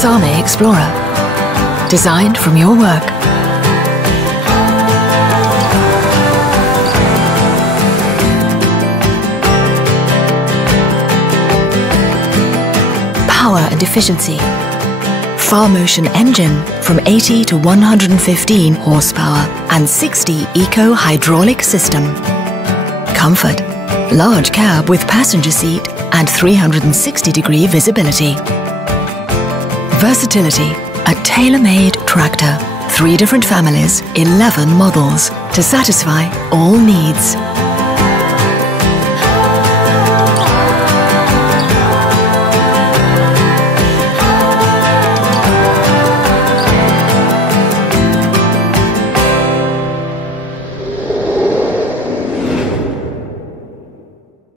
Serija Explorer. Designed from your work. Power and efficiency. Farm motion engine from 80 to 115 horsepower and 60 eco-hydraulic system. Comfort. Large cab with passenger seat and 360-degree visibility. Versatility. A tailor-made tractor. 3 different families, 11 models to satisfy all needs.